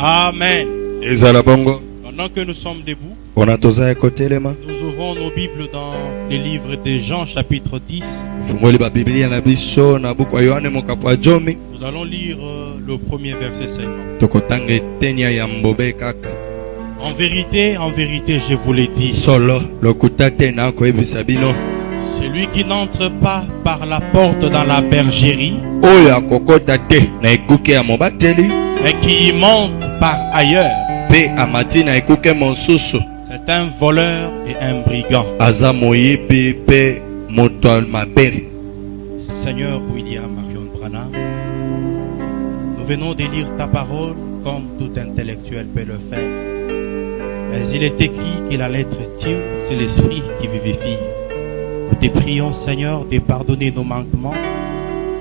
Amen. Pendant que nous sommes debout, nous ouvrons nos Bibles dans les livres de Jean chapitre 10. Nous allons lire le premier verset seulement. En vérité, je vous l'ai dit. Celui qui n'entre pas par la porte dans la bergerie, mais qui y monte par ailleurs, c'est un voleur et un brigand. Seigneur William Marion Branham, nous venons de lire ta parole comme tout intellectuel peut le faire. Mais il est écrit que la lettre tue, c'est l'esprit qui vivifie. Nous te prions, Seigneur, de pardonner nos manquements,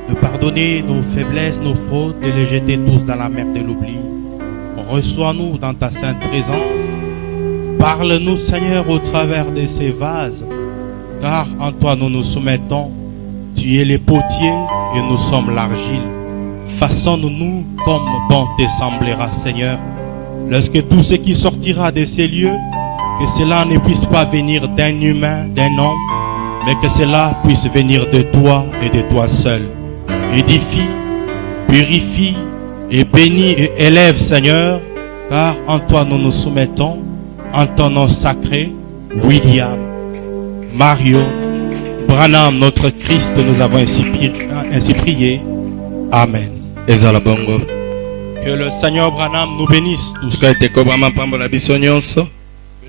de pardonner nos faiblesses, nos fautes, de les jeter tous dans la mer de l'oubli. Reçois-nous dans ta sainte présence. Parle-nous, Seigneur, au travers de ces vases, car en toi nous nous soumettons. Tu es le potier et nous sommes l'argile. Façonne-nous comme bon te semblera, Seigneur. Lorsque tout ce qui sortira de ces lieux, que cela ne puisse pas venir d'un humain, d'un homme, mais que cela puisse venir de toi et de toi seul. Édifie, purifie et bénis et élève, Seigneur, car en toi nous nous soumettons, en ton nom sacré, William, Mario, Branham, notre Christ, nous avons ainsi prié. Amen. Que le Seigneur Branham nous bénisse tous. Que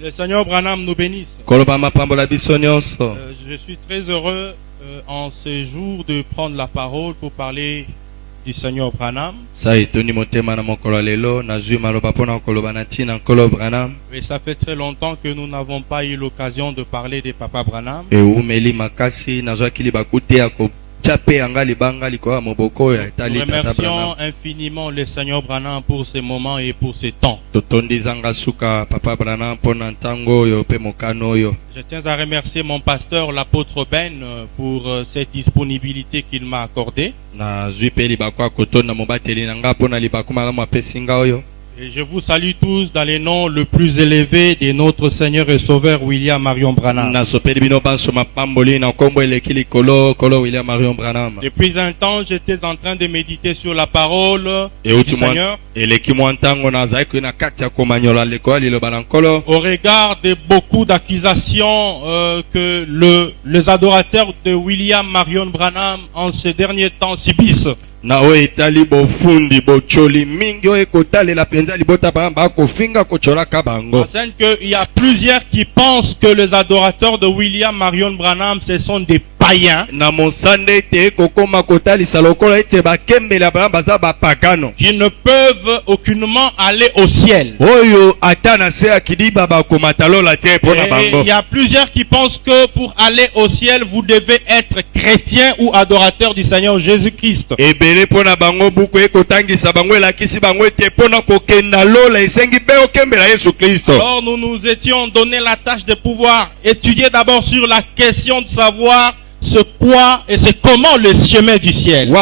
le Seigneur Branham nous bénisse. Je suis très heureux en ce jour de prendre la parole pour parler du Seigneur Branham. Et ça fait très longtemps que nous n'avons pas eu l'occasion de parler de Papa Branham. Nous remercions infiniment le Seigneur Branham pour ce moment et pour ce temps. Je tiens à remercier mon pasteur, l'apôtre Ben, pour cette disponibilité qu'il m'a accordée. Et je vous salue tous dans les noms le plus élevé de notre Seigneur et Sauveur William Marion Branham. Depuis un temps, j'étais en train de méditer sur la parole du Seigneur. Au regard de beaucoup d'accusations que les adorateurs de William Marion Branham en ces derniers temps subissent. Afin qu'il y a plusieurs qui pensent que les adorateurs de William Marion Branham ce sont des païens qui ne peuvent aucunement aller au ciel. Et il y a plusieurs qui pensent que pour aller au ciel vous devez être chrétien ou adorateur du Seigneur Jésus-Christ. Alors nous nous étions donné la tâche de pouvoir étudier d'abord sur la question de savoir ce quoi et c'est comment le chemin du ciel.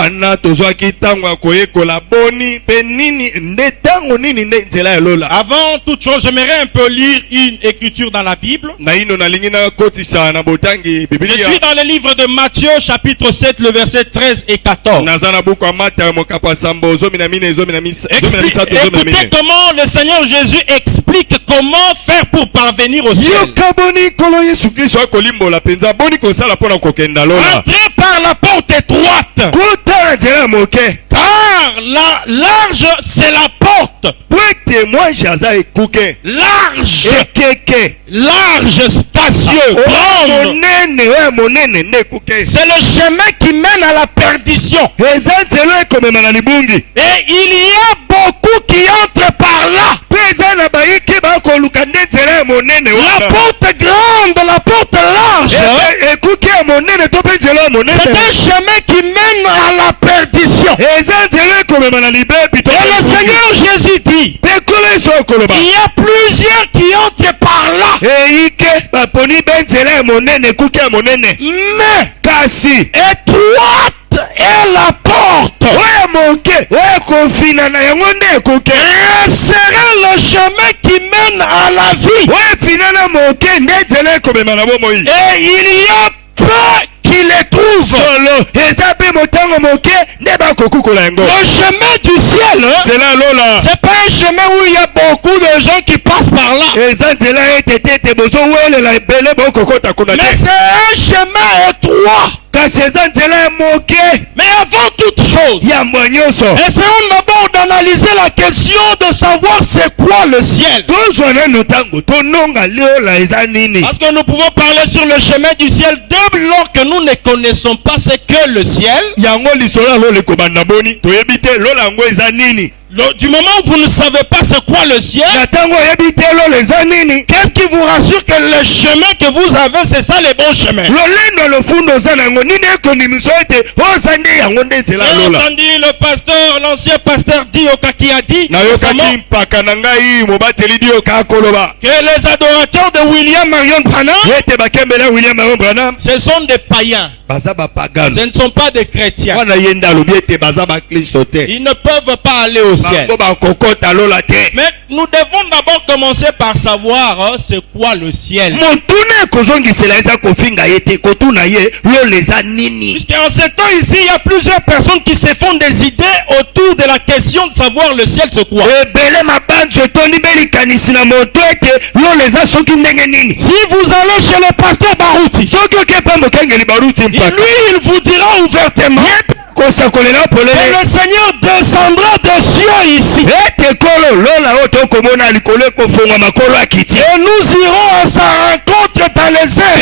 Avant toute chose, j'aimerais un peu lire une écriture dans la Bible. Je suis dans le livre de Matthieu chapitre 7 le verset 13 et 14. Écoutez comment le Seigneur Jésus explique comment faire pour parvenir au ciel. Entrez par la porte étroite, car la large c'est la porte. Large, spacieux, grande. C'est le chemin qui mène à la perdition. Et il y a beaucoup qui entrent par là. La porte grande, la porte large, c'est un chemin qui mène à la perdition. Et le Seigneur Jésus dit, il y a plusieurs qui entrent par là. Mais étroite est la porte. resserrer le chemin qui mène à la vie. Et il y a peu qui les trouvent. Le chemin du ciel, c'est pas un chemin où il y a beaucoup de gens qui passent par là. Mais c'est un chemin étroit. Mais avant toute chose, essayons d'abord d'analyser la question de savoir c'est quoi le ciel. Parce que nous pouvons parler sur le chemin du ciel dès lors que nous ne connaissons pas ce que le ciel. Du moment où vous ne savez pas c'est quoi le ciel, qu'est-ce qui vous rassure que le chemin que vous avez c'est ça les bons chemins? J'ai entendu le pasteur, l'ancien pasteur Dioka qui a dit que les adorateurs de William Marion Branham, ce sont des païens. Ce ne sont pas des chrétiens. Ils ne peuvent pas aller au ciel. Mais nous devons d'abord commencer par savoir c'est quoi le ciel. Puisqu'en ce temps ici, il y a plusieurs personnes qui se font des idées autour de la question de savoir le ciel c'est quoi. Si vous allez chez le pasteur Barouti, lui il vous dira ouvertement que le Seigneur descendra des cieux ici. Et nous irons à sa rencontre dans les airs.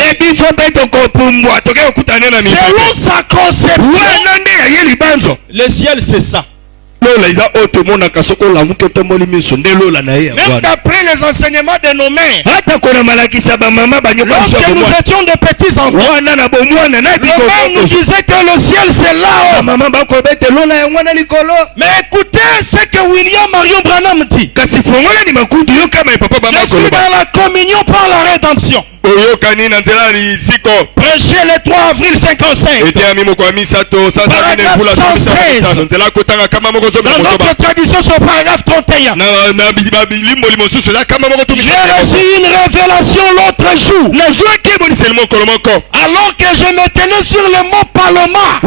Selon sa conception, le ciel c'est ça. Même d'après les enseignements de nos mères, lorsque nous étions des petits enfants, le père nous disait que le ciel c'est là-haut. Mais écoutez ce que William Marion Branham dit. Je suis dans la communion par la rédemption. Prêché le 3 avril 55. Paragraphe 116. Dans notre tradition, c'est au paragraphe 31. J'ai reçu une révélation l'autre jour. Alors que je me tenais sur le mont Paloma,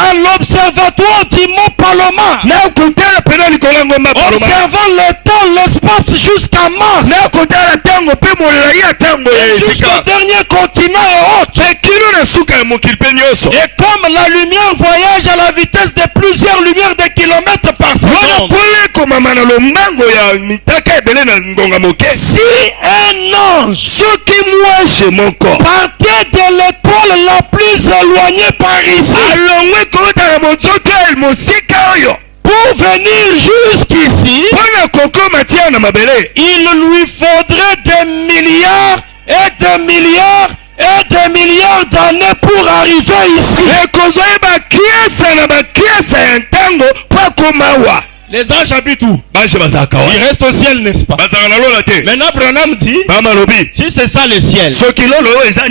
à l'observatoire du mont Paloma, observant le temps, l'espace jusqu'à Mars, jusqu'au dernier continent et autres. Et comme la lumière voyage à la vitesse de plusieurs lumières de kilomètres par seconde, si un ange partait de l'étoile la plus éloignée par ici pour venir jusqu'ici, il lui faudrait des milliards et des milliards et des milliards d'années pour arriver ici. Les anges habitent où? Ils restent au ciel, n'est-ce pas? Maintenant Branham dit, si c'est ça le ciel, et que les anges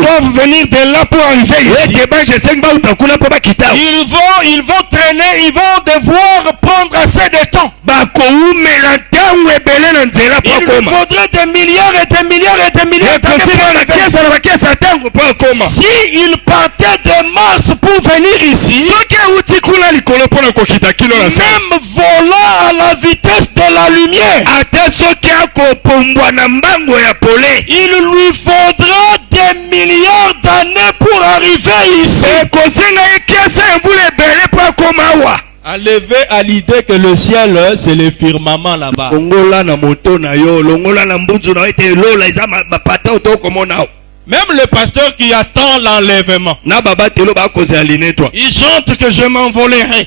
doivent venir de là pour arriver ici, ils vont traîner, ils vont devoir prendre assez de temps. Il lui faudrait des milliards et des milliards et des milliards d'années. Si il partait de Mars pour venir ici, même volant à la vitesse de la lumière, il lui faudra des milliards d'années pour arriver ici. Enlever à l'idée que le ciel c'est le firmament là-bas. Même le pasteur qui attend l'enlèvement, il chante que je m'envolerai.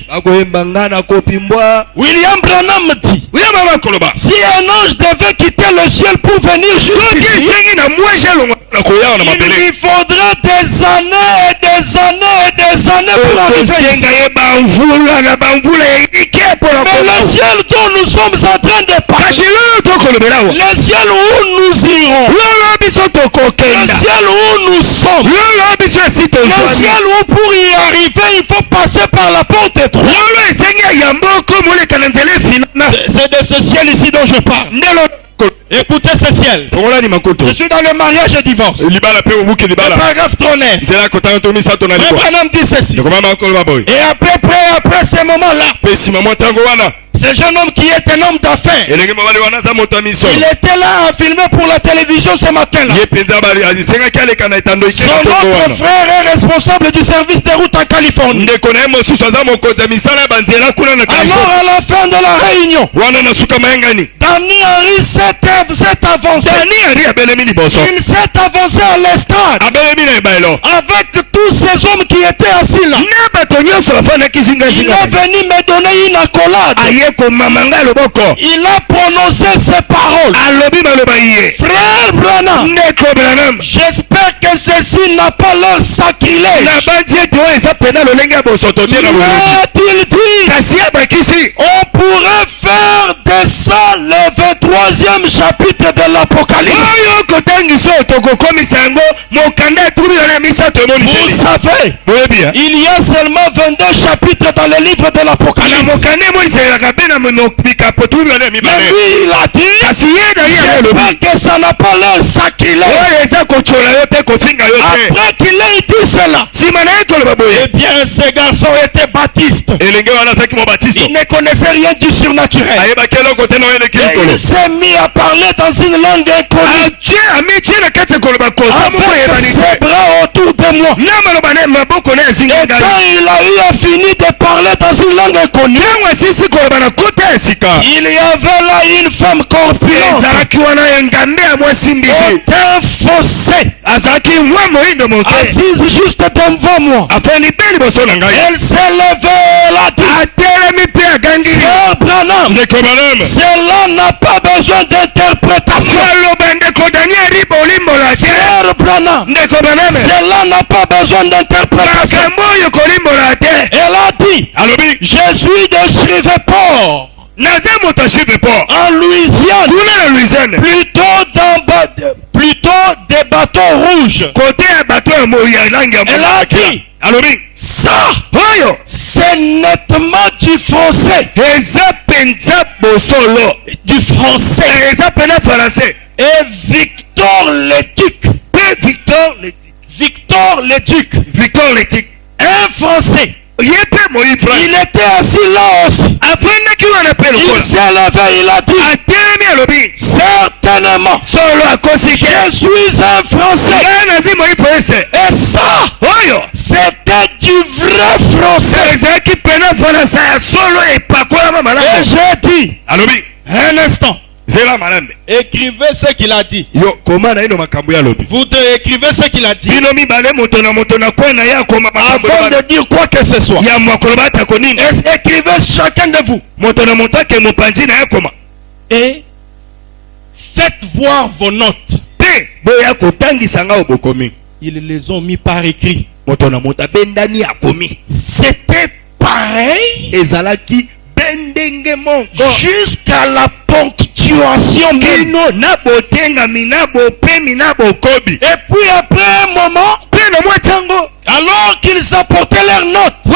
William Branham dit, si un ange devait quitter le ciel pour venir jusqu'ici, Il lui faudrait des années et des années et des années pour arriver ici. Mais le ciel dont nous sommes en train de parler, le ciel où nous irons, le ciel où nous sommes, le ciel où pour y arriver il faut passer par la porte étroite. C'est de ce ciel ici dont je parle. Écoutez ce ciel. Je suis dans le mariage et divorce. Le paragraphe 39. Frère Branham dit ceci. Et après ces moments-là, ce jeune homme qui est un homme d'affaires, il était là à filmer pour la télévision ce matin-là. Son autre frère est responsable du service des routes en Californie. Alors à la fin de la réunion, Danny Henry s'est avancé. Il s'est avancé à l'estrade avec tous ces hommes qui étaient assis là. Il est venu me donner une accolade. Il a prononcé ces paroles. Frère Branham, j'espère que ceci n'a pas l'air sacrilège. Il dit, on pourrait faire de ça le 23e chapitre de l'Apocalypse. Vous savez, il y a seulement 22 chapitres dans le livre de l'Apocalypse. Mais lui il a dit, j'espère que ça n'a pas l'air sacrilège. Après qu'il ait dit cela, eh bien ce garçon était baptiste. Il ne connaissait rien du surnaturel. Et il s'est mis à parler dans une langue inconnue avec ses bras autour de moi. Et quand il a eu à finir de parler dans une langue inconnue, il y avait là une femme corpulente, au teint foncé, assise juste devant moi. Elle s'est levée, elle a dit, Frère Branham, cela n'a pas besoin d'interprétation. Frère Branham, cela n'a pas besoin d'interprétation. Elle a dit, je suis de Shreveport, en Louisiane, plutôt des bateaux rouges. Elle a dit, ça, c'est nettement du français. Du français. Et Victor Leduc, un français. Il était assis là aussi. Il s'est levé, il a dit, certainement, je suis un français. Et ça, c'était du vrai français. Et j'ai dit, un instant, écrivez ce qu'il a dit. Vous deux écrivez ce qu'il a dit avant de dire quoi que ce soit. Écrivez chacun de vous et faites voir vos notes. Ils les ont mis par écrit. C'était pareil jusqu'à la ponctuation même. Et puis après un moment, alors qu'ils apportaient leurs notes, un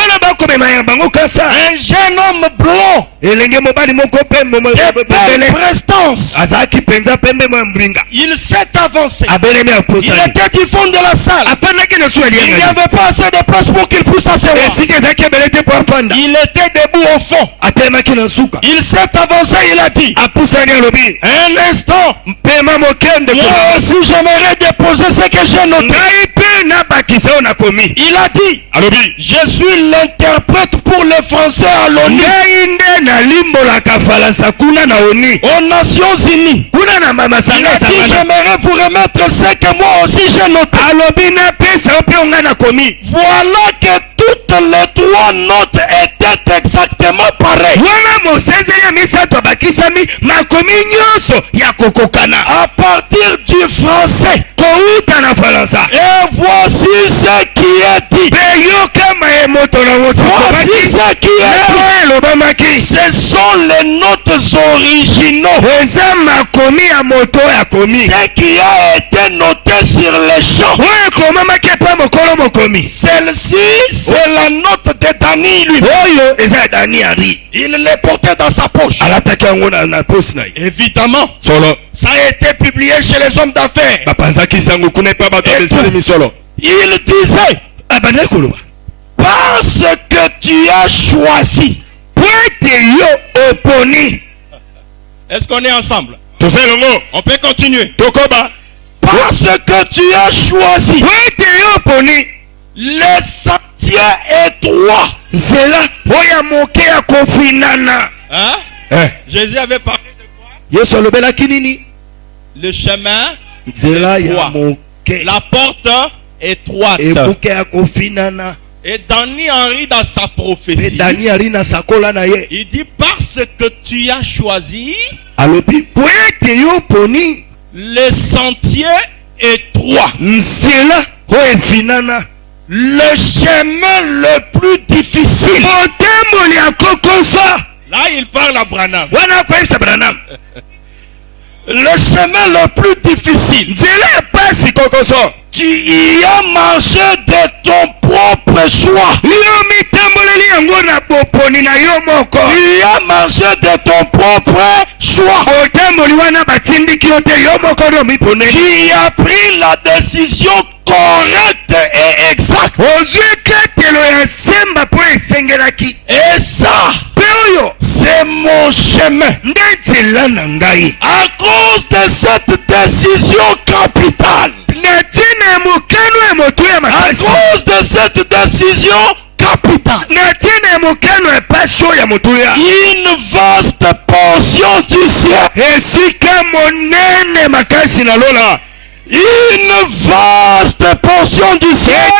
jeune homme blond de belle prestance, il s'est avancé. Il était du fond de la salle. Il n'y avait pas assez de place pour qu'il puisse s'asseoir. Il était debout au fond. Il s'est avancé, il a dit, un instant, moi aussi j'aimerais déposer ce que j'ai noté. Il a dit, je suis l'interprète pour le français à l'ONU, aux Nations Unies. Il a dit, j'aimerais vous remettre ce que moi aussi j'ai noté. Voilà que toutes les trois notes étaient exactement pareilles. À partir du français Et voici ce qui est dit. Voici ce qui est dit. Ce sont les notes originaux. Ce qui a été noté sur les champs. Celle-ci, c'est la note de Dani lui. Il les portait dans sa poche. Évidemment, ça a été publié chez les hommes d'affaires. Il disait, parce que tu as choisi. Est-ce qu'on est ensemble? On peut continuer. Parce que tu as choisi les sentiers étroits. Hein? Jésus avait parlé de quoi? Le chemin étroit. La porte étroite. Et Dani Henry dans sa prophétie, il dit parce que tu as choisi les sentiers étroits, le chemin le plus difficile. Là il parle à Branham. Le chemin le plus difficile. Tu y as mangé de ton propre choix. Tu as mangé de ton propre choix. Tu as pris la décision correcte et exacte. Et ça, c'est mon chemin. À cause de cette décision capitale, à cause de cette décision capitale, une vaste portion du ciel, une vaste portion du ciel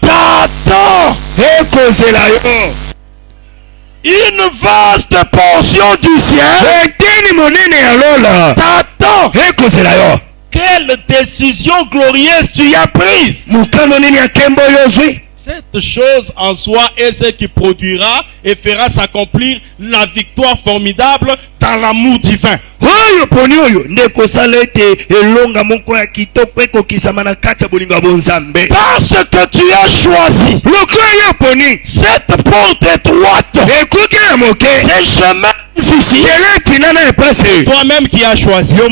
t'attend. Une vaste portion du ciel t'attend. Quelle décision glorieuse tu as prise. Cette chose en soi est ce qui produira et fera s'accomplir la victoire formidable dans l'amour divin. Parce que tu as choisi cette porte étroite, ce chemin difficile, toi-même qui as choisi de ton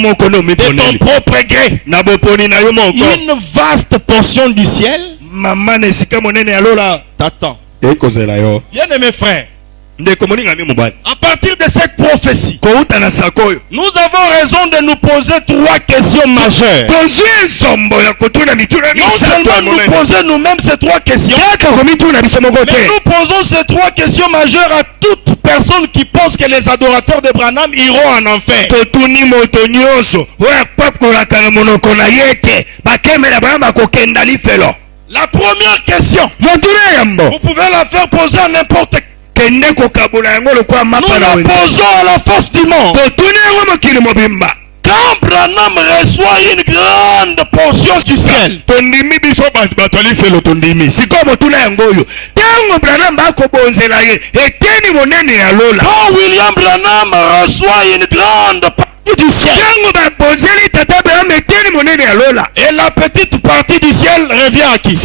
propre gré une vaste portion du ciel t'attends. Bien-aimés frères, à partir de cette prophétie, nous avons raison de nous poser trois questions majeures. Non seulement nous poser nous-mêmes ces trois questions, mais nous posons ces trois questions majeures à toute personne qui pense que les adorateurs de Branham iront en enfer. La première question, vous pouvez la faire poser à n'importe qui. Nous la posons à la face du monde. Quand Branham reçoit une grande portion du ciel, quand William Branham reçoit une grande partie du ciel, et la petite partie du ciel revient à qui?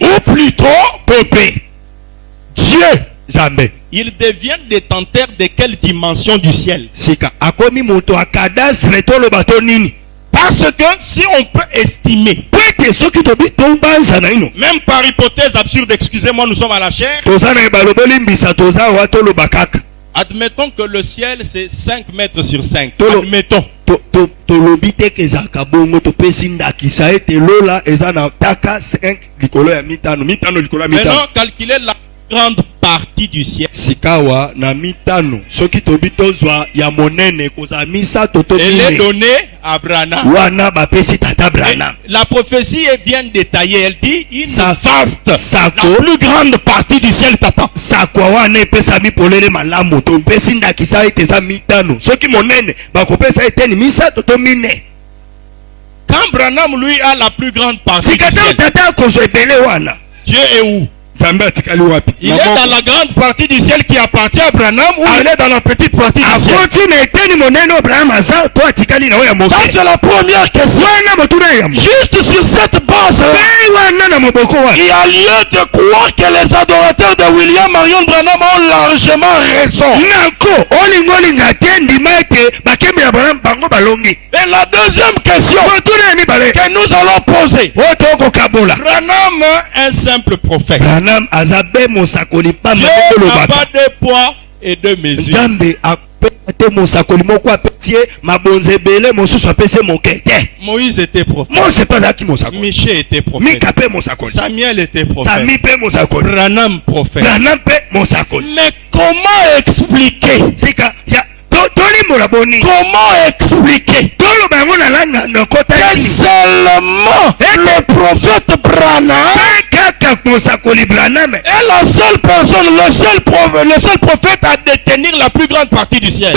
Ou plutôt Dieu. Ils deviennent détenteurs de quelle dimension du ciel? Parce que si on peut estimer, même par hypothèse absurde, excusez-moi, nous sommes à la chair, admettons que le ciel c'est 5 mètres sur 5. Admettons. Maintenant, calculez la grande partie du ciel. Sikawa na mitano. Soki tobitozwa ya monene koza misa toto Elle est donnée à Branham. Wana bapesi tata Branham. La prophétie est bien détaillée. Elle dit une vaste, la plus grande partie du ciel t'attend. Sakwa wana pesa mi polele malamu. To pesi ndakisa iteza mitano. Soki monene bakopesa eteni misa toto mine. Quand Branham lui a la plus grande partie du ciel, Dieu est où? Il est dans la grande partie du ciel qui appartient à Branham ou il est dans la petite partie du ciel? Ça c'est la première question. Juste sur cette base, il y a lieu de croire que les adorateurs de William Marion Branham ont largement raison. Et la deuxième question que nous allons poser, Branham est un simple prophète. Dieu n'a pas de poids et de mesure. Moïse était prophète. Michel était prophète. Samuel était prophète. Branham prophète. Mais comment expliquer? Comment expliquer que seulement le prophète Branham est la seule personne, le seul prophète à détenir la plus grande partie du ciel?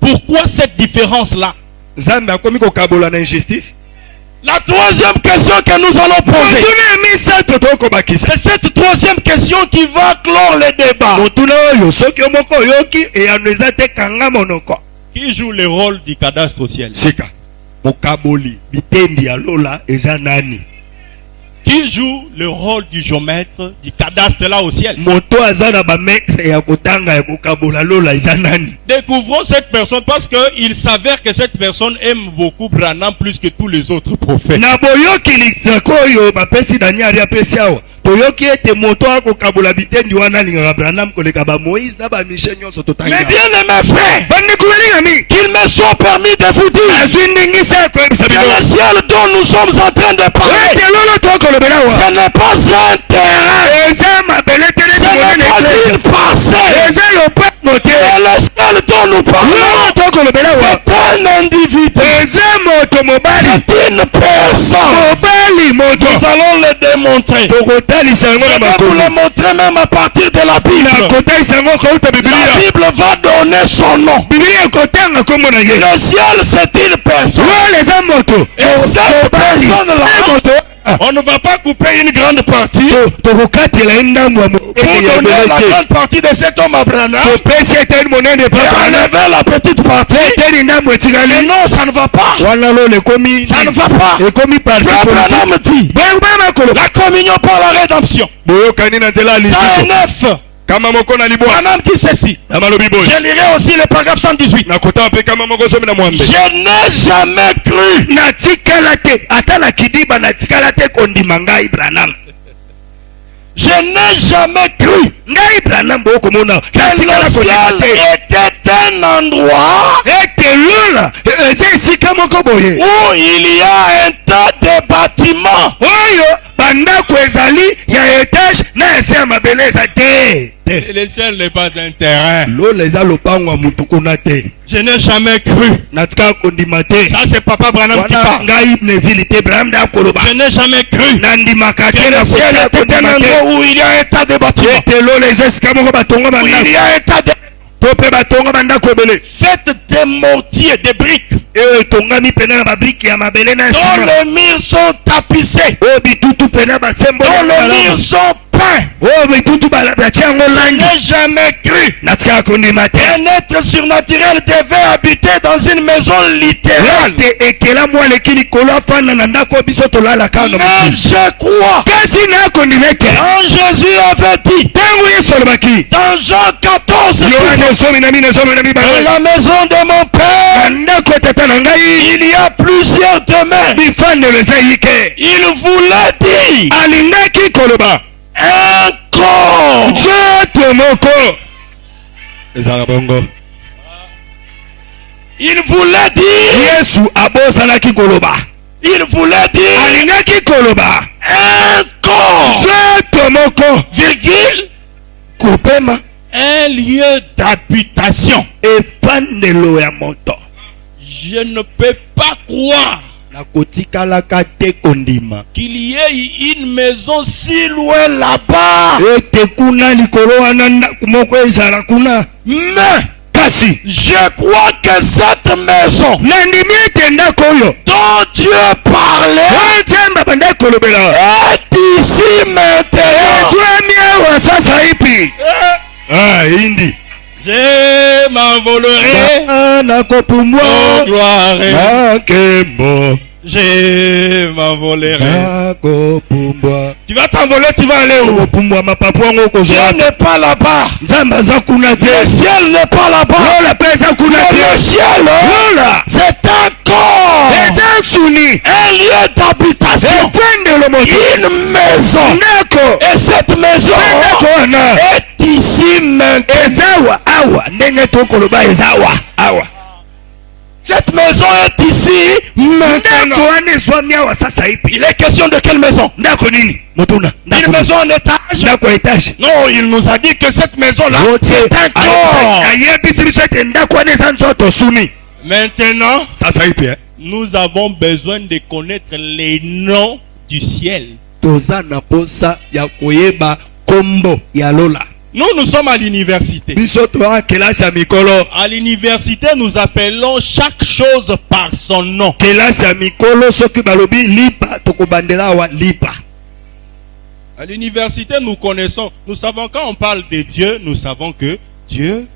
Pourquoi cette différence-là? La troisième question que nous allons poser, c'est cette troisième question qui va clore le débat. Qui joue le rôle du cadastre au ciel? Qui joue le rôle du géomètre, du cadastre là au ciel? Découvrons cette personne parce qu'il s'avère que cette personne aime beaucoup Branham plus que tous les autres prophètes. Mais bien aimé frère, qu'il me soit permis de vous dire que le ciel dont nous sommes en train de parler, ce n'est pas un terrain, ce n'est pas une parcelle. Et le ciel dont nous parlons, c'est un individu, c'est une personne. Nous allons le démontrer. Je vais vous le montrer même à partir de la Bible. La Bible va donner son nom. Le ciel, c'est une personne. Et cette personne-là, on ne va pas couper une grande partie pour donner la grande partie de cet homme à Branham et enlever la petite partie. Mais non, ça ne va pas. Ça ne va pas. Frère Branham dit la communion par la rédemption. Ça est neuf. Branham dit ceci. Je lirai aussi le paragraphe 118. Je n'ai jamais cru. Je n'ai jamais cru que le ciel était un endroit où il y a un tas de bâtiments. Le ciel n'est pas un terrain. Je n'ai jamais cru. Ça c'est Papa Branham qui parle. Je n'ai jamais cru que le ciel était un endroit où il y a un tas de bâtiments. Où il y a un tas de... Faites des mortiers, des briques dont les murs sont tapissés, dont les murs sont peints. Je n'ai jamais cru qu'un être surnaturel devait habiter dans une maison littérale. Mais je crois quand Jésus avait dit dans Jean 14, dans la maison de mon Père il y a plusieurs demeures. Il voulait dire un corps. Il voulait dire Il voulait dire alingaki koloba un corps, nzoto moko virgule, kopema un lieu d'habitation. efandelo ya moto. Je ne peux pas croire nakotikalaka te kondima qu'il y ait une maison si loin là-bas. ete kuna likolo wana ndako moko ezala kuna. Mais kasi je crois que cette maison nandimi ete ndako oyo dont Dieu parlait nzambe abanda kolobela est ici maintenant. ezwami awa sasa ipi indi Je m'envolerai nakopumbwa au gloire. nakembo Je m'envolerai. nakopumbwa. Tu vas t'envoler, tu vas aller où? kopumbwa mapapu yango Dieu kozwa n'est pas là-bas. nzambe aza kuna Le te. ciel n'est pas là-bas. lola mpe eza kuna Mais le te. ciel, lola c'est un corps, eza suni un lieu d'habitation, efendelo moto une maison. ndako Et cette maison ndako wana est ici maintenant. eza awa ndenge tokoloba eza awa Cette maison est ici maintenant. ndako wana ezwami awa sasa ipi. Il est question de quelle maison? ndako nini motuna Une maison en étage? ndako étage. Non, il nous a dit que cette maison-là, c'est un corps. ayebisi biso ete ndako wana eza nzoto suni Maintenant, sasa ipi nous avons besoin de connaître les noms du ciel. toza na posa ya koyeba kombo ya lola. Nous sommes à l'université. biso toa kelasi ya mikolo. À l'université, nous appelons chaque chose par son nom. kelasi ya mikolo soki balobi lipa tokobandela awa lipa. À l'université, nous savons quand on parle de Dieu, nous savons que Dieu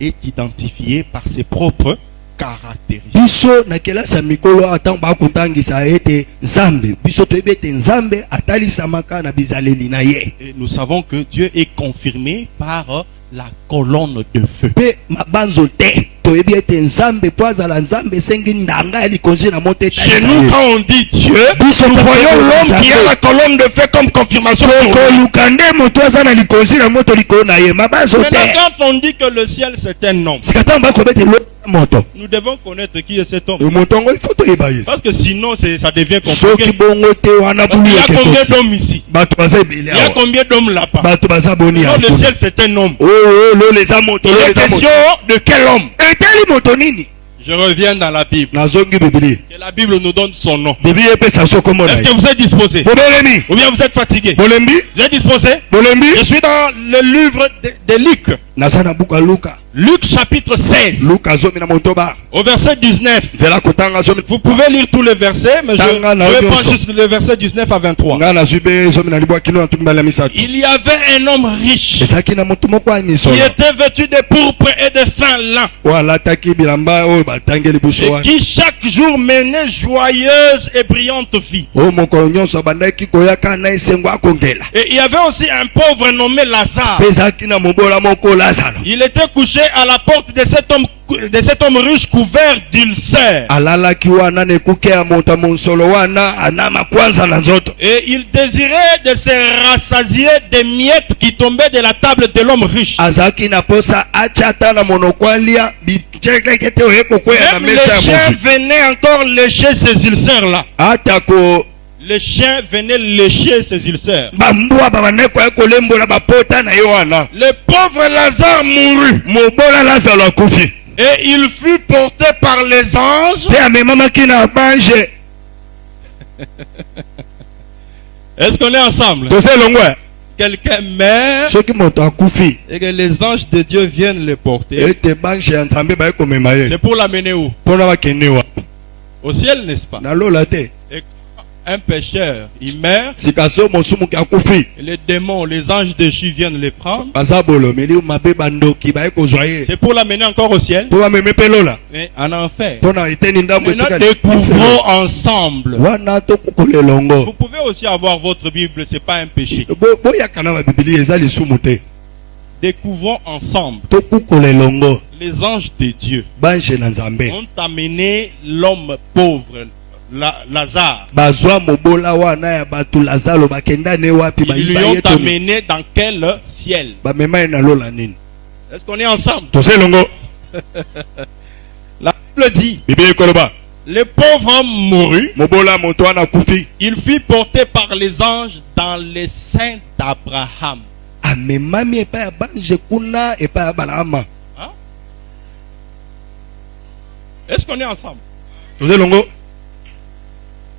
est identifié par ses propres caractéristiques. biso na kelasi ya mikolo atango bakotangisa ete nzambe biso toyebi ete nzambe atalisamaka na bizaleli na ye. Et nous savons que Dieu est confirmé par la colonne de feu. mpe mabanzo te toyebi ete nzambe po azala nzambe esengi ndanga ya likonzi na moto Chez nous, quand on dit Dieu, Nous nous voyons l'homme qui a la colonne de feu comme confirmation. sur lui. koluka nde moto aza na likonzi na moto likolo na ye mabanzo Maintenant, te. quand on dit que le ciel c'est un homme, sika ntango bakoyeba ete lo moto nous devons connaître qui est cet homme. moto yango ifo toyeba ye. Parce que sinon, ça devient soki compliqué. bongo te wana Parce qu'il y a combien bulu d'hommes ici? bato baza ebele Il y a awa combien d'hommes là-bas? bato baza boni Non, awa. le ciel c'est un homme. lolo eza moto Il lolo est eza moto question de quel homme? etali moto nini. Je reviens dans la Bible. nazongi bibili Et la Bible nous donne son nom. bibili epesa biso kombo na Est-ce ye. que vous êtes disposé? bobelemi Ou bien vous êtes fatigué? bolembi Vous êtes disposé? bolembi. Je suis dans le livre de Luc. naza na buku ya luka. Luc chapitre 16. luka zomi na motoba Au verset 19. nzela kotanga zomi. Vous pouvez lire tous les versets, mais je vais prendre juste le verset 19 à 23. nga nazwi mpe zomi na libwa kino na tumi mbala misato. Il y avait un homme riche ezalaki na moto moko ya qui misolo était vêtu de pourpre et de fin lin oyo alataki bilamba oyo batangeli biso et wana. qui chaque jour menait joyeuse et brillante vie. oyo mokolo nyonso abandaki koyaka na esengo akongela. Et il y avait aussi un pauvre nommé Lazare. mpe ezalaki na mobola moko lazaro. Il était couché à la porte de cet homme riche couvert d'ulcères. alalaki wana na ekuke ya moto ya monsolo wana ana makwanza na nzoto. Et il désirait de se rassasier des miettes qui tombaient de la table de l'homme riche. azalaki na posa atya ata na monoko alia bicekeke te oye kokwea na Même les mesa ya chiens mozwi. venaient encore lécher ces ulcères-là. ata ko Les chiens venaient lécher ces ulcères. bambwa babandaki koya kolembola bapota na ye wana. Le pauvre Lazare mourut mobola lazaro akufi et il fut porté par les anges. mpe amemamaki na bange. Est-ce qu'on est ensemble? toza elongo Quelqu'un meurt soki moto akufi et que les anges de Dieu viennent le porter. ete bange ya nzambe baye komema ye C'est pour l'amener où? mpona bakende wa Au ciel, n'est-ce pas? na lola te. Et un pécheur, il meurt. sika so mosumuki akufi Et les démons, les anges déchus viennent le prendre. baza bolomeli mabe bandoki baye kozwa ye C'est pour l'amener encore au ciel. mpo bameme mpe lola Mais en enfer. mpona eteni ndambo Maintenant, etikali. découvrons ensemble. wana tokukola elongo. Vous pouvez aussi avoir votre Bible, c'est pas un péché. boyaka na babibili eza lisumu te. Découvrons ensemble. tokukola elongo Les anges de Dieu bange na nzambe ont amené l'homme pauvre, Lazare. bazwa mobola wana ya bato lazaro bakenda ne wapi Ils lui bayiba ont ye toni amené dans quel ciel? bamema ye na lola nini. Est-ce qu'on est ensemble? toza elongo La Bible dit, bibili ekoloba Le pauvre homme mourut. mobola moto wana kufi Il fut porté par les anges dans les seins d'Abraham. amemami epai ya bange kuna epai ya Balama. Hein? Est-ce qu'on est ensemble? tozelongo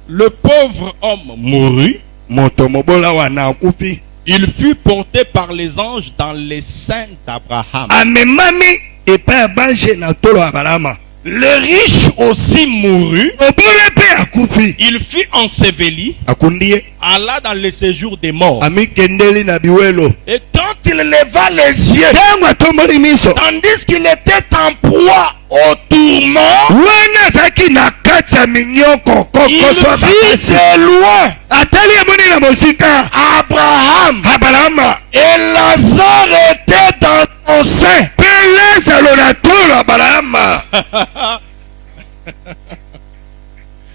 Le pauvre homme mourut. moto mobola wana kufi Il fut porté par les anges dans les seins d'Abraham. amemami epai ya bange na tolo ya Balama. Le riche aussi mourut. mobola mpe akufi Il fut enseveli, akundi ye alla dans le séjour des morts. amikendeli na biwelo. Et quand il leva les yeux, ntango atomboli miso tandis qu'il était en proie au tourment, wana azalaki na kati ya minyoko il kokoso ya vit makasi de loin atali amoni na mosika Abraham Balama et Lazare était dans son sein. mpe Lazaro na tolo ya Balama.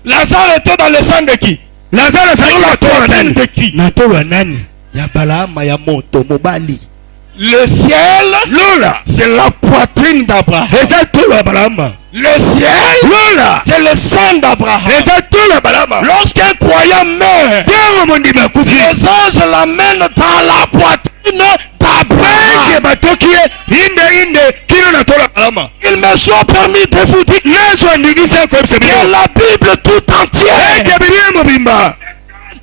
Lazare était dans le sein de qui? Lazaro azalaki na tolo ya nani? De qui? na tolo ya nani? ya Balama ya moto mobali. Le ciel, lola c'est la poitrine d'Abraham. eza tolo ya Balama. Le ciel, lola c'est le sein d'Abraham. eza tolo ya Balama. Lorsqu'un croyant meurt, ntango mondimi akufi les anges l'amènent dans la poitrine d'Abraham. bange batoki ye inde kino na tolo ya Balama. Il me soit permis de vous dire nazwa ndingisa ya koyebisa que bino la Bible tout entière ete biblia mobimba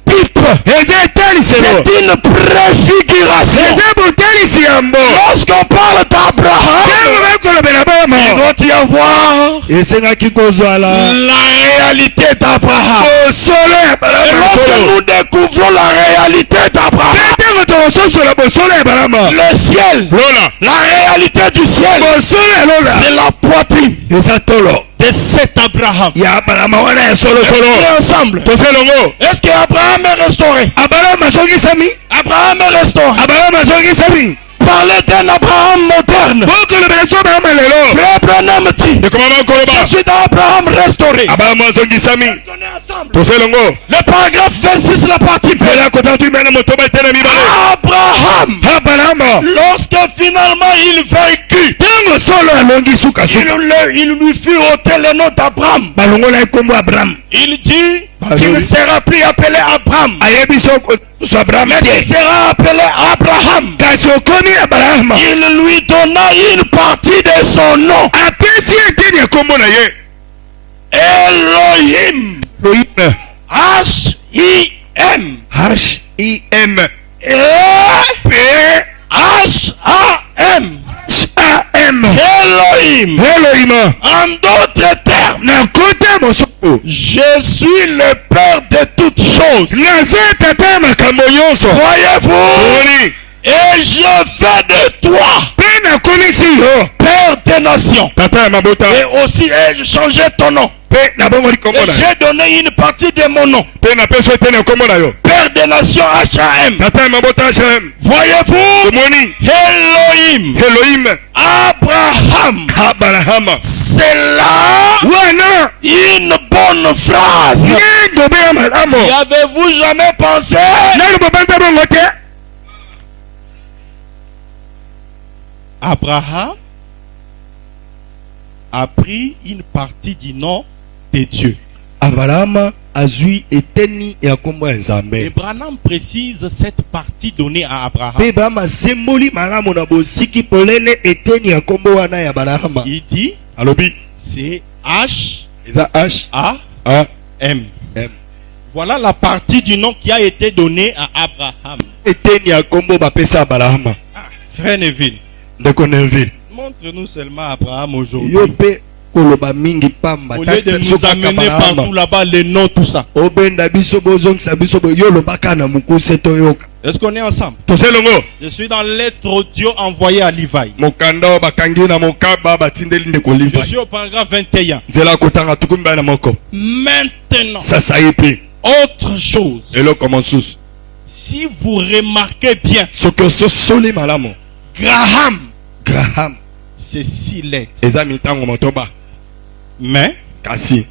type, eza etaliselo c'est une préfiguration. eza botalisi ya mbo. Lorsqu'on parle d'Abraham, ntango bakolobela Balama il doit y avoir esengaki kozwala la réalité d'Abraham. bosolo ya Et Balama. lorsque nous découvrons la réalité d'Abraham, ntango tokososola bosolo ya Balama, le ciel, lola la réalité du ciel, bosolo ya lola c'est la poitrine eza tolo de cet Abraham. ya Balama wana ya solosolo. On est ensemble. tozelongo Est-ce qu'Abraham est restauré? Abalama azongisami, Abraham est restauré. Abalama azongisami. Parlez d'un Abraham moderne. bokolobela so Balama lelo Frère Branham dit, ekomama je koloba suis dans Abraham restauré. Abraham azongisami Est-ce qu'on est ensemble? tozelongo Le paragraphe 26, la partie B. fela kota tumena motoba etena mibale Abraham, Balama lorsque finalement il vécut, ntango solo alongi sukasuka il lui fut ôté le nom d'Abraham. balongola ekombo Abraham. Il dit Bah, qu'il ne oui. sera plus appelé Abraham, ayebi so Abraham mais il te sera appelé Abraham. kasi okomi Abrahama. Il lui donna une partie de son nom, apesi eteni ya kombo na ye Elohim, Elohim. H-I-M, H-I-M H-A-M, H-A-M Elohim. Elohim. En d'autres termes, na kota mosoko je suis le Père de toutes choses. naza tata ya makambo nyonso. Voyez-vous? oni Et je fais de toi mpe nakomisi yo Père des nations. tata ya mabota Et aussi ai-je changé ton nom. mpe nabongoli kombo Et na yo j'ai donné une partie de mon nom. mpe napesi yo eteni ya kombo na yo Père des nations H-A-M. tata ya mabota hm Voyez-vous? omoni Elohim. Elohim Abraham. Abrahama C'est là wana une bonne phrase. nendobe ya malamu. Y avez-vous jamais pensé? nani bobanza bongo te. Abraham a pris une partie du nom de Dieu. Abrahama azwi eteni ya kombo ya Et Nzambe. Branham précise cette partie donnée à Abraham. mpe Abrahama asemboli malamu na bosiki polele eteni ya kombo wana ya Abrahama. Il dit, alobi c'est H-A-M. eza H-A-M. Voilà la partie du nom qui a été donnée à Abraham. eteni ya kombo bapesa Abrahama. Frère Neville, ndeko Neville, montre-nous seulement Abraham aujourd'hui. yo mpe koloba mingi pamba Au lieu de nous amener partout là-bas, les noms, tout ça. obenda biso bozongisa biso yo lobaka na mokuse toyoka. Est-ce qu'on est ensemble? tozelongo Je suis dans lettre audio envoyée à Levi. mokanda oyo bakangi na mokaba batindeli ndeko Je Levi suis au paragraphe 21. nzela akotanga tukumi bana moko Maintenant, sasa ye mpe autre chose. eloko mosusu Si vous remarquez bien, soki ososoli malamu Graham c'est 6 lettres. eza mitango motoba Mais kasi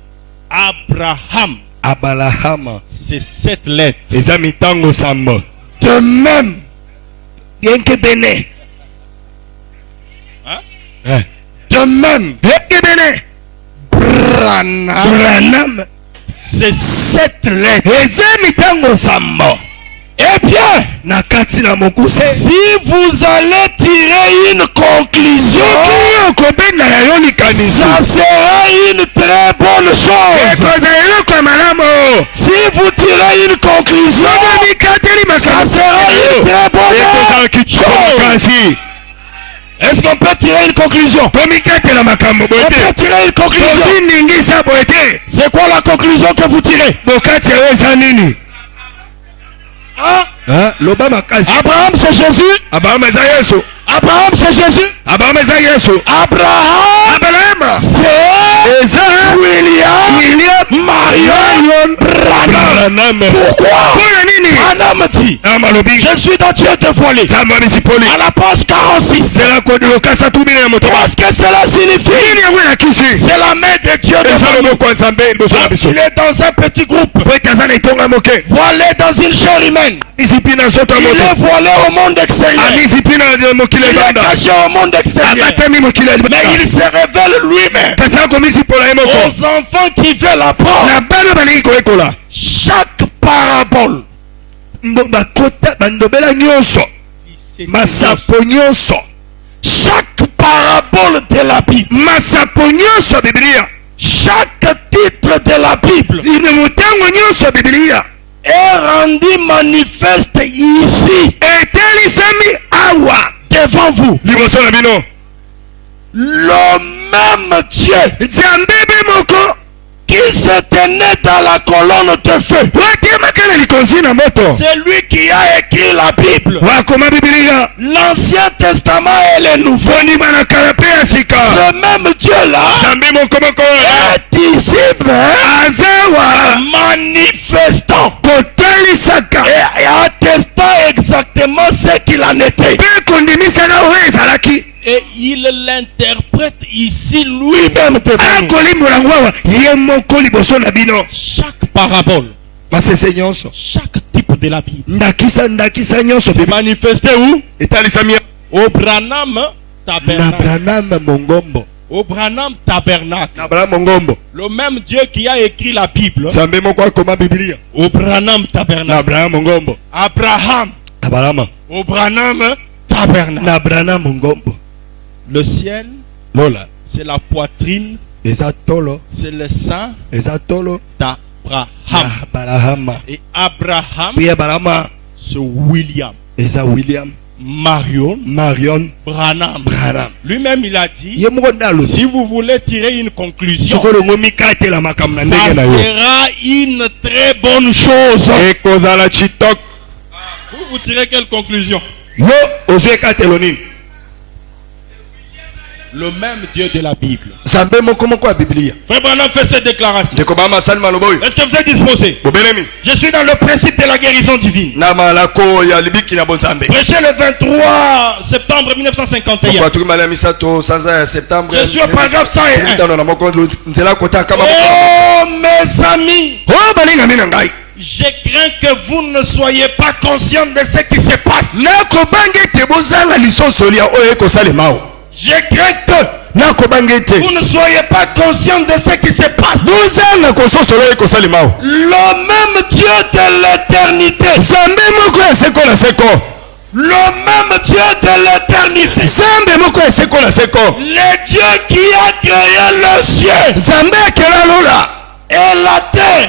Abraham, Abrahama c'est 7 lettres. eza mitango sambo De même, yenke bene hein? Eh. De même, yenke bene Branham. C'est 7 lettres. Eza mitango sambo. Eh bien, Nakati na mokuse. si vous allez tirer une conclusion, ça sera une très bonne chose. Si vous tirez une conclusion, ça sera une très bonne chose. Est-ce qu'on peut tirer une conclusion? On peut tirer une conclusion. C'est quoi la conclusion que vous tirez? Abraham c'est Jésus. Abraham c'est Jésus. Abraham c'est William Marion Branham. Pourquoi? Branham dit, je suis dans Dieu dévoilé. À la page 46. Qu'est-ce que cela signifie? C'est la main de Dieu dévoilée. Parce qu'il est dans un petit groupe, voilé dans une chair humaine. Il est voilé au monde extérieur. Il est caché au monde extérieur. Mais il se révèle lui-même aux enfants qui veulent apprendre. Chaque parabole, chaque parabole de la Bible, chaque titre de la Bible est rendu manifeste ici devant vous. Le même Dieu qui se tenait dans la colonne de feu, c'est lui qui a écrit la Bible, l'Ancien Testament et le Nouveau. Ce même Dieu-là est ici manifestant et attestant exactement ce qu'il en était. Et il l'interprète ici lui-même devant nous. Chaque parabole, chaque type de la Bible c'est manifesté où? Au Branham tabernacle. Au Branham tabernacle. Le même Dieu qui a écrit la Bible. Au Branham tabernacle. Abraham. Au Branham tabernacle. Le ciel, c'est la poitrine, c'est le sang d'Abraham. Et Abraham, c'est William Marion Branham. Lui-même il a dit, si vous voulez tirer une conclusion, ça sera une très bonne chose. Vous tirez quelle conclusion? Le même Dieu de la Bible. Frère Branham fait cette déclaration. Est-ce que vous êtes disposé? Je suis dans le principe de la guérison divine. Prêché le 23 septembre 1951. Je suis au paragraphe 101. Oh mes amis, je crains que vous ne soyez pas conscients de ce qui se passe. Je crains que vous ne soyez pas conscients de ce qui se passe. Le même Dieu de l'éternité. Le même Dieu de l'éternité. Le Dieu qui a créé le ciel et la terre.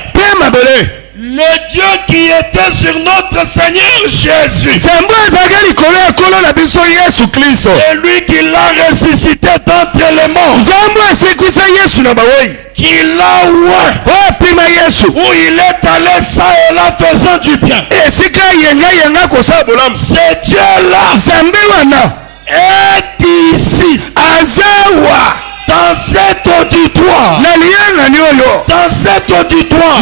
Le Dieu qui était sur notre Seigneur Jésus. C'est lui qui l'a ressuscité d'entre les morts. Qui l'a oint. Où il est allé ça et là faisant du bien. Ce Dieu-là est ici. Dans cet auditoire, dans cet auditoire,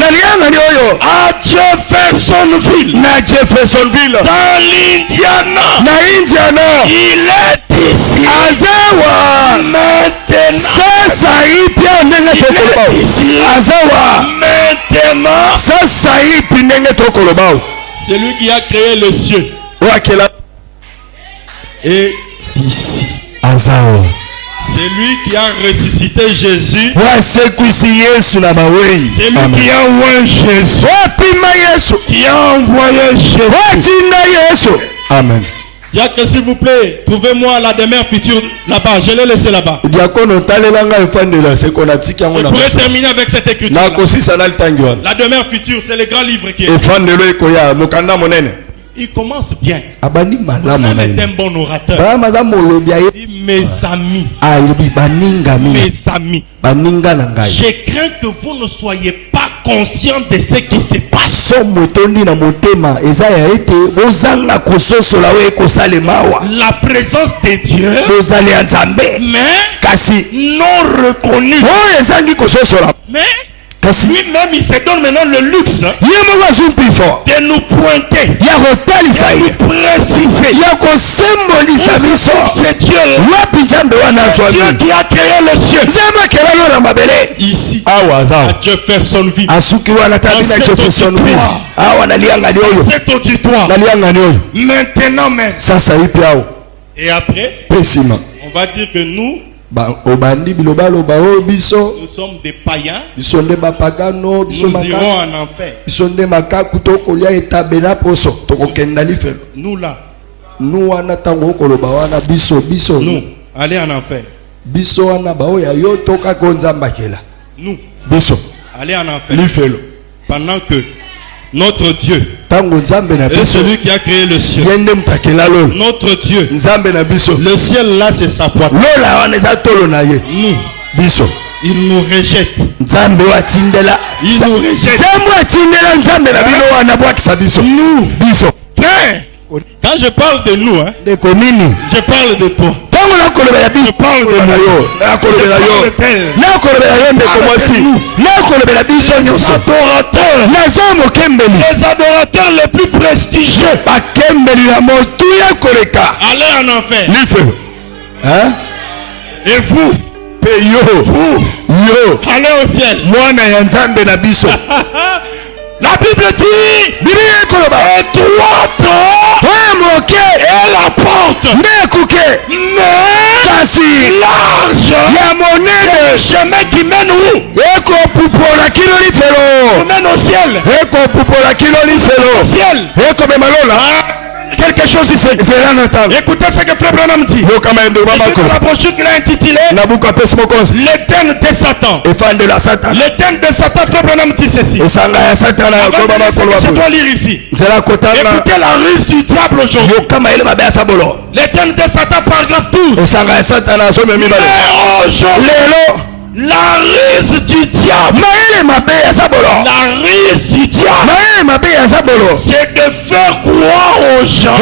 à Jeffersonville, dans l'Indiana, il est ici. Maintenant, il est ici. Maintenant, c'est lui qui a créé le ciel. Et ici. C'est lui qui a ressuscité Jésus. wasekwisi Yesu na bawei. C'est lui qui a envoyé Jésus. Wapima Yesu. Qui a envoyé Jésus. Watinda Yesu. Amen. Diacre, s'il vous plaît, trouvez-moi la demeure future là-bas. Je l'ai laissé là-bas. Je pourrais terminer avec cette écriture. La demeure future, c'est le grand livre qui est. Il commence bien. Abraham est un bon orateur. Il dit mes amis. Mes amis. Je crains que vous ne soyez pas conscients de ce qui se passe. La présence de Dieu, mais non reconnue. Mais lui-même, il se donne maintenant le luxe de nous pointer, de nous préciser. C'est Dieu, Dieu qui a créé le ciel. Ici, à Jeffersonville, dans cet auditoire, maintenant même. Et après, on va dire que nous sommes des païens. Nous irons en enfer. Nous là. Nous, allez en enfer. Nous, allez en enfer. Pendant que notre Dieu est celui qui a créé le ciel. Notre Dieu, le ciel là c'est sa poitrine. Nous, il nous rejette. Il nous rejette. Nous, frère, quand je parle de nous, je parle de toi. Je parle de les adorateurs les plus prestigieux. Allez en enfer. Et vous, allez au ciel. La Bible dit étroite est la porte, mais large le chemin qui mène où? Mène au ciel. Au ciel. Quelque chose ici. Écoutez ce que Frère Branham dit. La brochure qu'il a intitulée l'éterne de Satan. L'éterne de Satan, Frère Branham dit ceci. Je dois lire ici. Écoutez la ruse du diable aujourd'hui. L'éterne de Satan, paragraphe 12. La ruse du diable. La ruse du diable, c'est de faire croire aux gens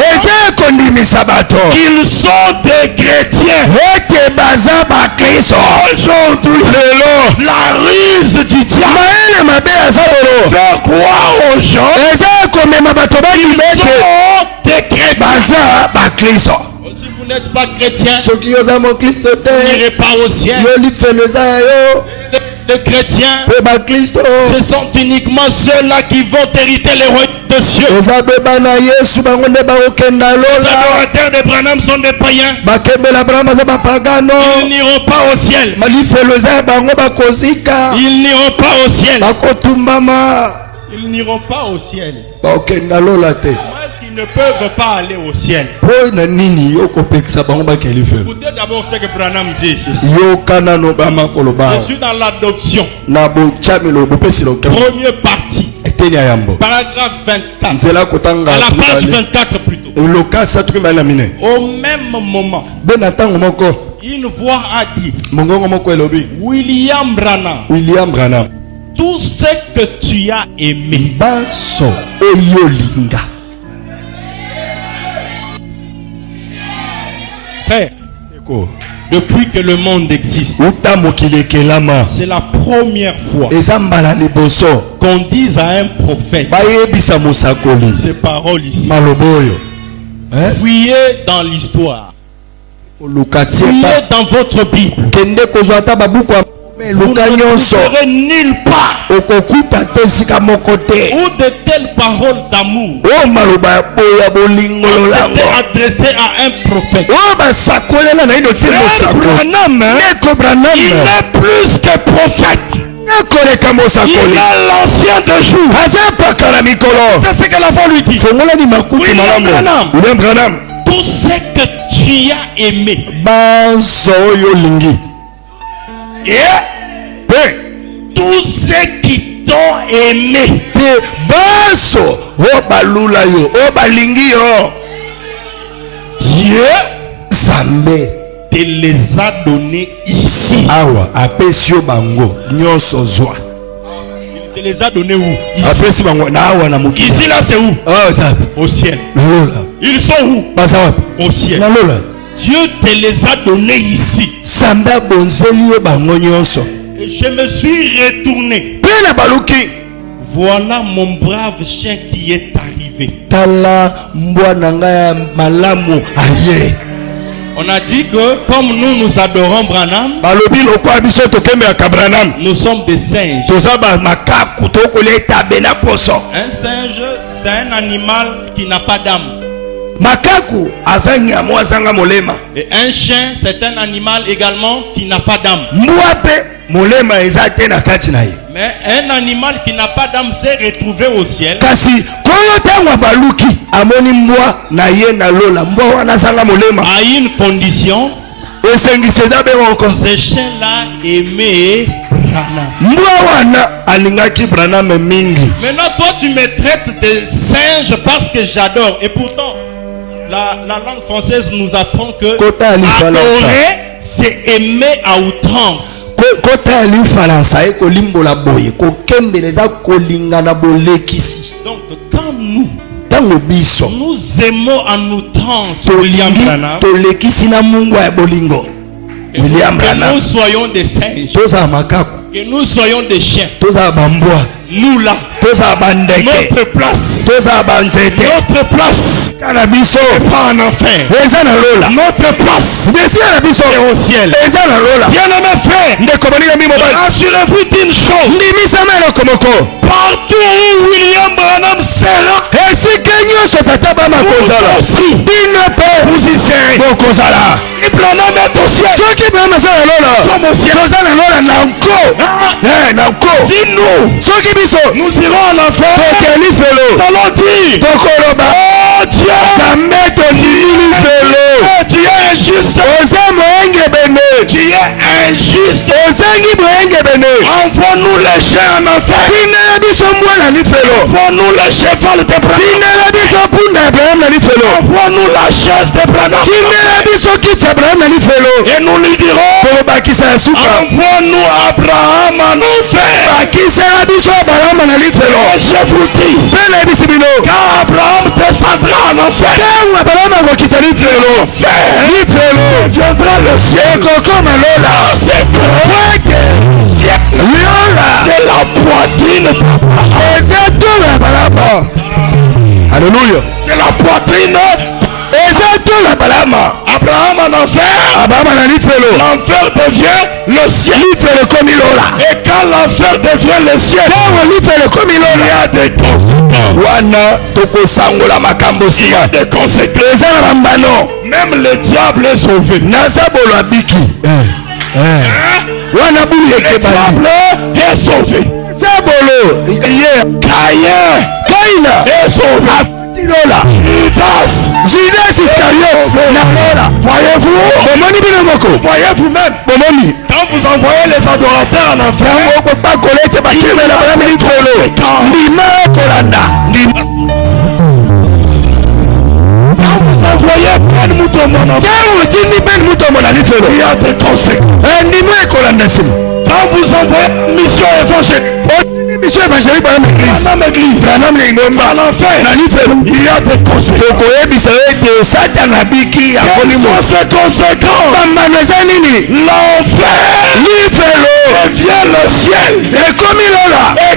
qu'ils sont des chrétiens. Aujourd'hui, la ruse du diable, faire croire aux gens qu'ils sont des chrétiens. Si vous n'êtes pas chrétien, vous n'irez pas au ciel. Les chrétiens, ce sont uniquement ceux-là qui vont hériter les royaumes de cieux. Les adorateurs de Branham sont des païens. Ils n'iront pas au ciel. Ils n'iront pas au ciel. Ils n'iront pas au ciel. Comment est-ce qu'ils ne peuvent pas aller au ciel? Écoutez d'abord ce que Branham dit ici. Je suis dans l'adoption. Première partie. Paragraphe 24. À la page 24 plutôt. Au même moment, une voix a dit, William Branham, tout ce que tu as aimé, frère, depuis que le monde existe, c'est la première fois qu'on dise à un prophète ces paroles ici. Fouillez dans l'histoire, fouillez dans votre Bible. vous ne trouverez nulle part où de telles paroles d'amour étaient adressées à un prophète. Il est plus que prophète. Il est l'ancien de jour. C'est ce que l'enfant lui dit. William Branham, tout ce que tu as aimé, tous ceux qui t'ont aimé, Dieu te les a donnés ici. Il te les a donnés où? Ici, là c'est où? Au ciel. Ils sont où? Au ciel. Dieu te les a donnés ici. Et je me suis retourné. Voilà mon brave chien qui est arrivé. On a dit que comme nous adorons Branham, nous sommes des singes. Un singe, c'est un animal qui n'a pas d'âme. Et un chien, c'est un animal également qui n'a pas d'âme. Mais un animal qui n'a pas d'âme s'est retrouvé au ciel. À une condition, ce chien-là aimait Branham. Maintenant, toi, tu me traites de singe parce que j'adore. Et pourtant, la langue française nous apprend que adorer, c'est aimer à outrance. Donc, quand nous aimons en outrance William Branham, que nous soyons des singes, que nous soyons des chiens, nous là, notre place, n'est pas en enfer. Notre place est au ciel. Bien-aimés frères, assurez-vous d'une chose: partout où William Branham sera, vous y serez. Et Branham est au ciel. Si nous irons en enfer, nous allons dire: oh Dieu, tu es injuste. Tu es injuste. Envoie-nous les chiens en enfer. Envoie-nous les chevaux de Branham. Envoie-nous la chaise de Branham. Et nous lui dirons: envoie-nous Abraham en enfer. Et je vous dis, quand Abraham descendra en enfer, viendra le ciel. C'est la poitrine d'Abraham. Alléluia. C'est la poitrine. Abraham en enfer, l'enfer devient le ciel. Et quand l'enfer devient le ciel, il y a des conséquences. Même le diable est sauvé. Le diable est sauvé. Caïn est sauvé. Judas Iscariote. Voyez-vous même, quand vous envoyez les adorateurs en enfer, quand vous envoyez Ben Mouton en enfer, il y a des conséquences. Quand vous envoyez mission évangélique, il y a des conséquences. L'enfer devient le ciel. Et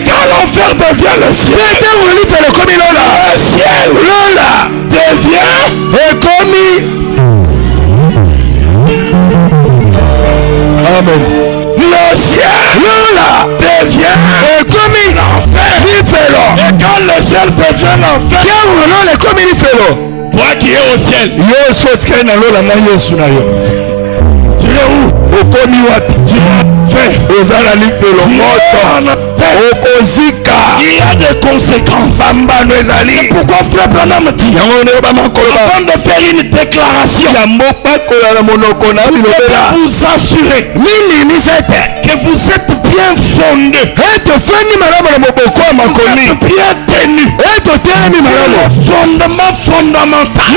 quand l'enfer devient le ciel, le ciel devient Amen. Le ciel ciel devient l'enfer. Toi qui es au ciel. Tu es où? Il y a des conséquences. C'est pourquoi frère Branham dit avant de faire une déclaration, vous assurez que vous êtes bien fondé, bien tenu, le fondement fondamental.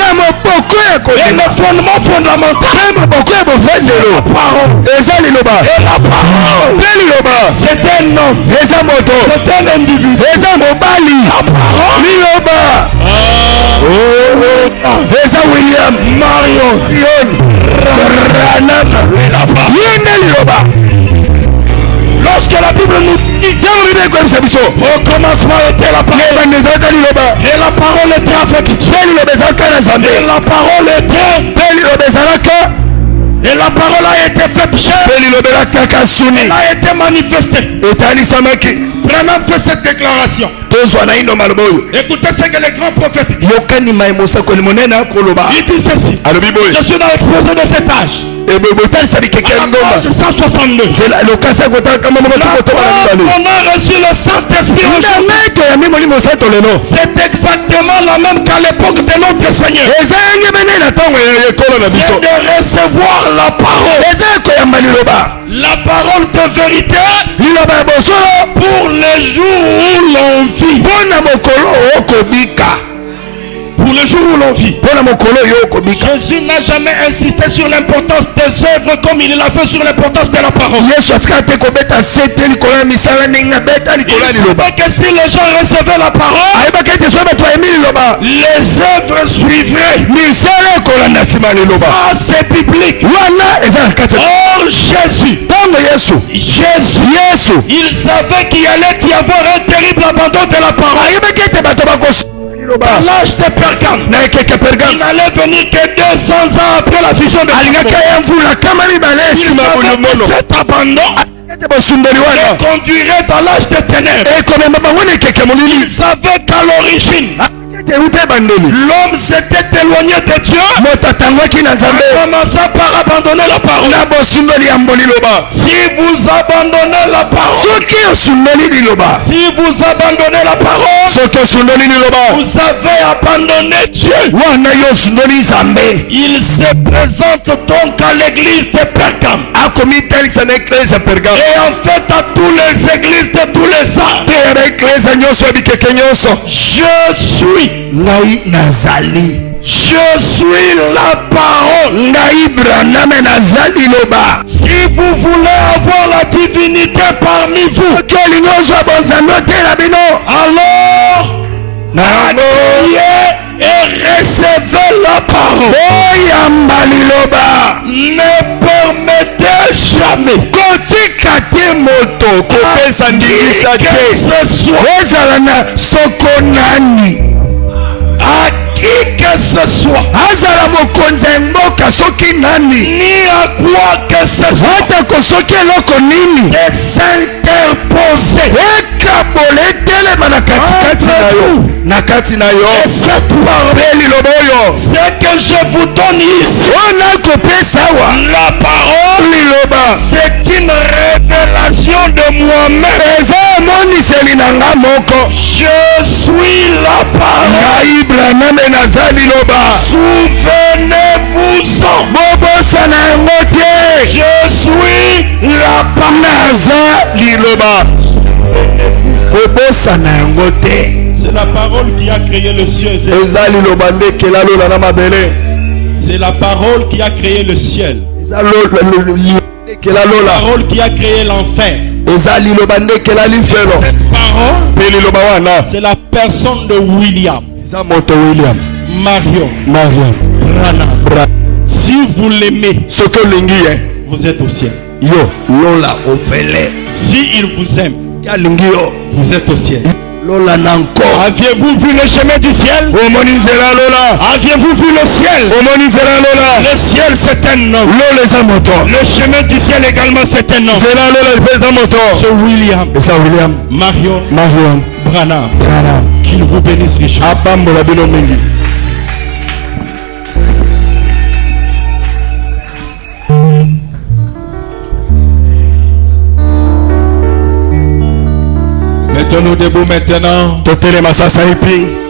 Et le fondement fondamental, et la parole, c'est un homme, c'est un individu, la parole, William Marion, lorsque la Bible nous dit au commencement était la parole, et la parole était avec Dieu, et la parole était, et la parole a été faite chair, elle a été manifestée. Branham fait cette déclaration. Écoutez ce que les grands prophètes disent. Il dit ceci: je suis dans l'exposé de cet âge. À la page 162. On a reçu le Saint-Esprit aujourd'hui. C'est exactement la même qu'à l'époque de notre Seigneur. C'est de recevoir la parole. La parole de vérité pour les jours où l'on vit. Pour le jour où l'on vit. Jésus n'a jamais insisté sur l'importance des œuvres comme il l'a fait sur l'importance de la parole. Il savait que si les gens recevaient la parole, les œuvres suivraient. Ça, c'est biblique. Or Jésus, il savait qu'il allait y avoir un terrible abandon de la parole. À l'âge de Pergame, il n'allait venir que 200 ans après la fusion de Pergame. Il savait que cet abandon le conduirait dans l'âge de ténèbres. Il savait qu'à l'origine, l'homme s'était éloigné de Dieu, en commençant par abandonner la parole. Si vous abandonnez la parole, vous avez abandonné Dieu. Il se présente donc à l'église de Pergame, et en fait à toutes les églises de tous les ans. Je suis la parole. Si vous voulez avoir la divinité parmi vous, alors accueillez et recevez la parole. Ne permettez jamais que ce soit ni à quoi que ce soit de s'interposer entre vous et cette parole. Ce que je vous donne ici, la parole, c'est une révélation de moi-même. Je suis la parole. Souvenez-vous-en. Je suis la parole. C'est la parole qui a créé le ciel. C'est la parole qui a créé le ciel. C'est la parole qui a créé l'enfer. Cette parole, c'est la personne de William. Marion. Branham. Si vous l'aimez, vous êtes au ciel. Si il vous aime, vous êtes au ciel. Aviez-vous vu le chemin du ciel? Aviez-vous vu le ciel? Le ciel, c'est un homme. Le chemin du ciel également, c'est un homme. C'est William. Marion. Branham. Qu'il vous bénisse richement. apambola bino mingi. Mettons-nous debout maintenant. Totelema sasa ipi.